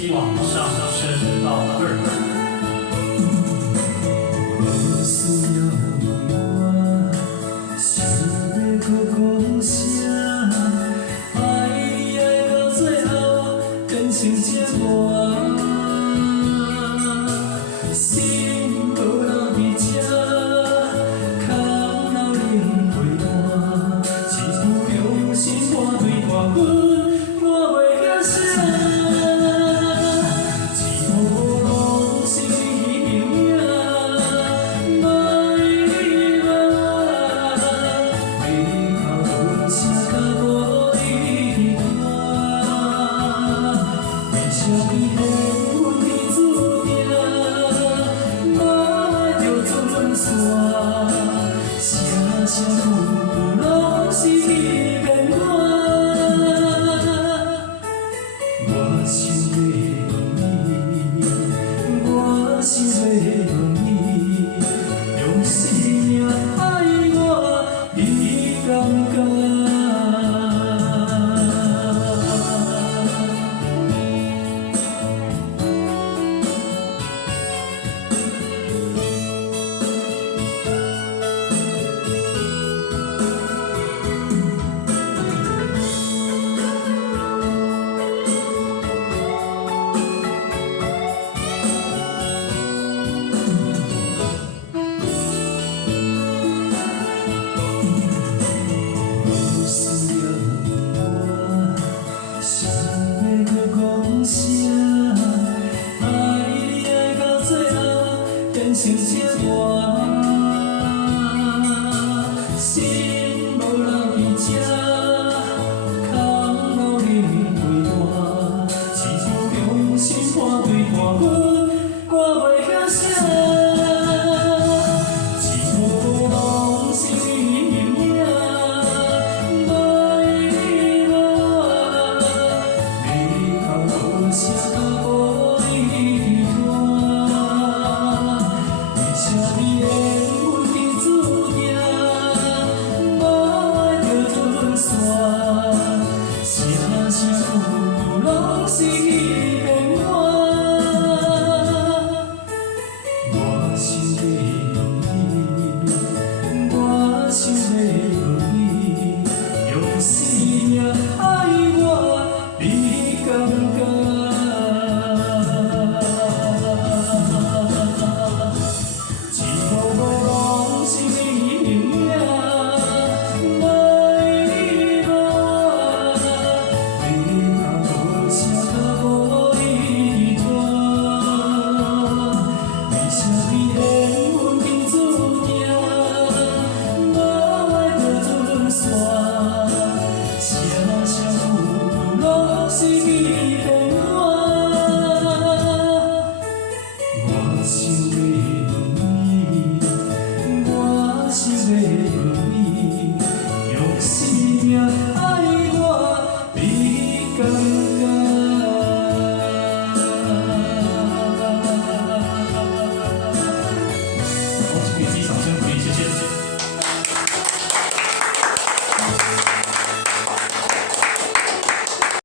继往上升到2。无需要问我，想要搁讲啥？爱你爱到最后，变成折磨。心无留伫这，空留冷陪伴，是负良心半对半分，我袂晓写。一无拢是你形影。 声声句拢是你骗我，我想要问你，我想要问你，用生命爱我，你敢敢？ 变成折磨，心。